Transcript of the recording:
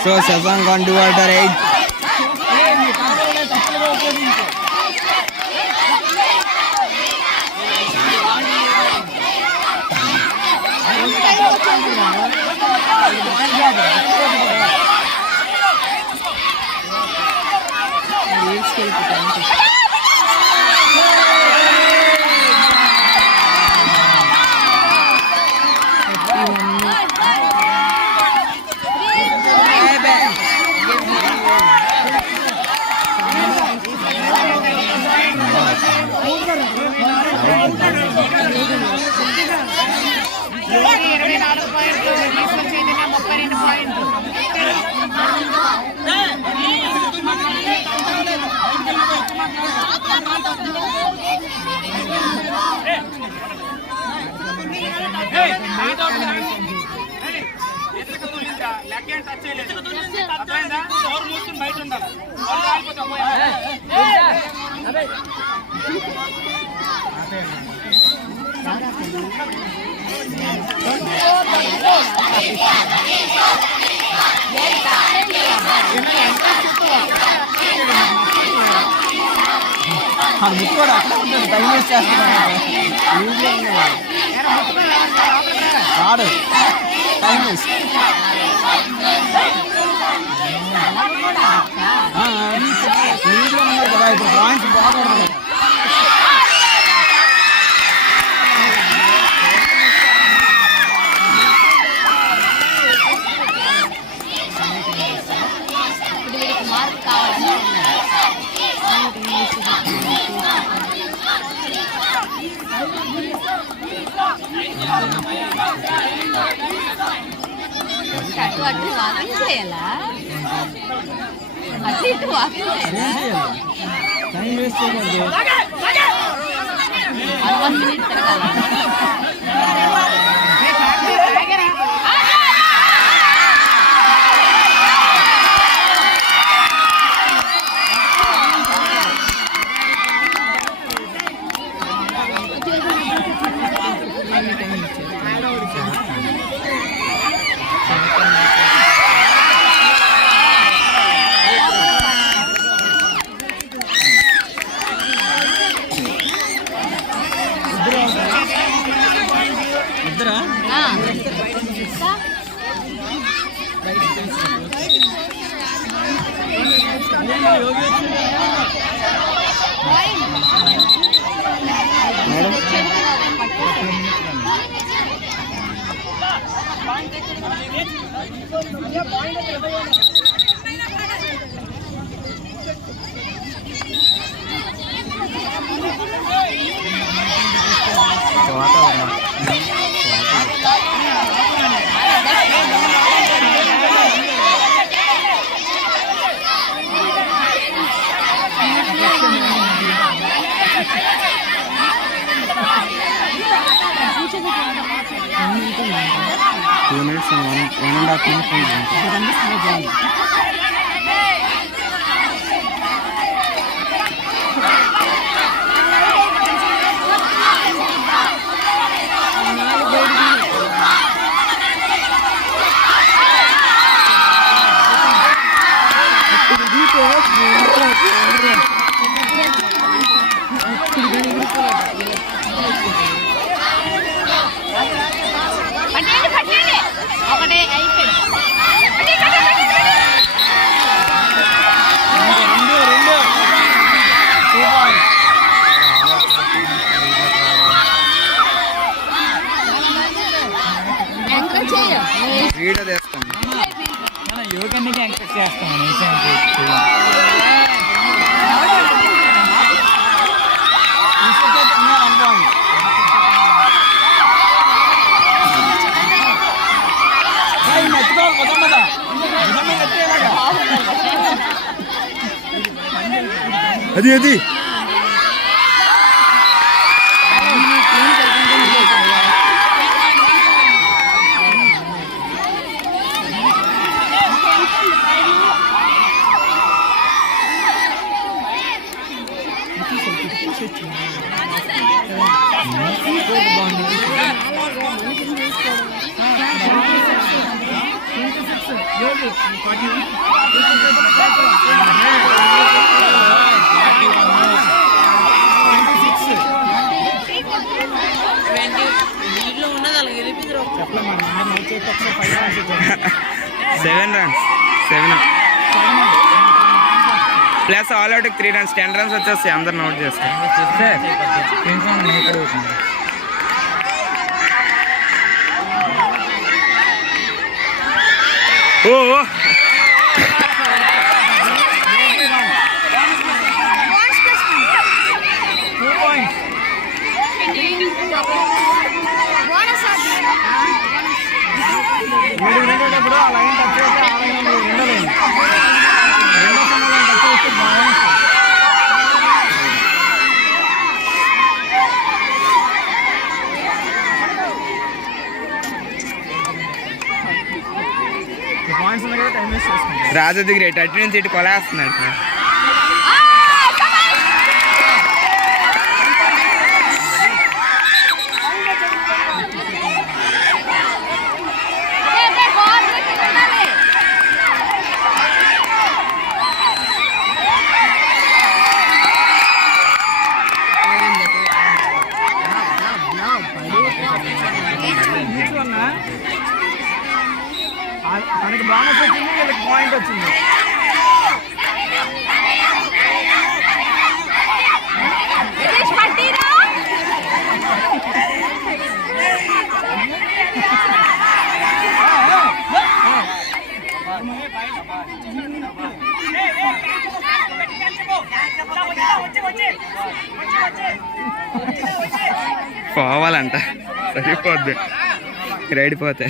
So Shashank on do or die. ముట్టుకోడు అక్కడ ఉంటుంది time waste చేస్తున్నాడు రాడు టైం వేస్ట్ నీట్గా ఉన్నారు కదా ఇప్పుడు పాయింట్స్ బాగుంటుంది అటు అటు వాకింగ్ చేయాలా అటు ఇటు వాకింగ్ చేయాలా టైం వేస్ట్ చేయకూడదు 1 minute తిరగాల minutes and 1.5 minutes. వీడియో చేస్తాం యోగానికి ఎంకరేజ్ చేస్తాం అది అది seven runs 7 plus all out 3 runs 10 runs వచ్చేస్తాయి. అందరు నోట్ చేస్తారు. ఓ ఇప్పుడు ఆ లైన్ టచ్ చేస్తే ఆ లైన్ రెండో లైన్ రెండో సమయంలో టచ్ చేస్తే బాగుంటుంది. పాయింట్స్ ఉన్నాయి కదా, టైం వేస్ట్ చేసుకుంటాం. రాజు గ్రేట్ అటు నుంచి ఇటు కొలేస్తున్నాడు సార్. తనకి బోనస్ వచ్చింది, వీళ్ళకి పాయింట్ వచ్చింది. పోవాలంట, సరిపోద్ది రైడిపోతే.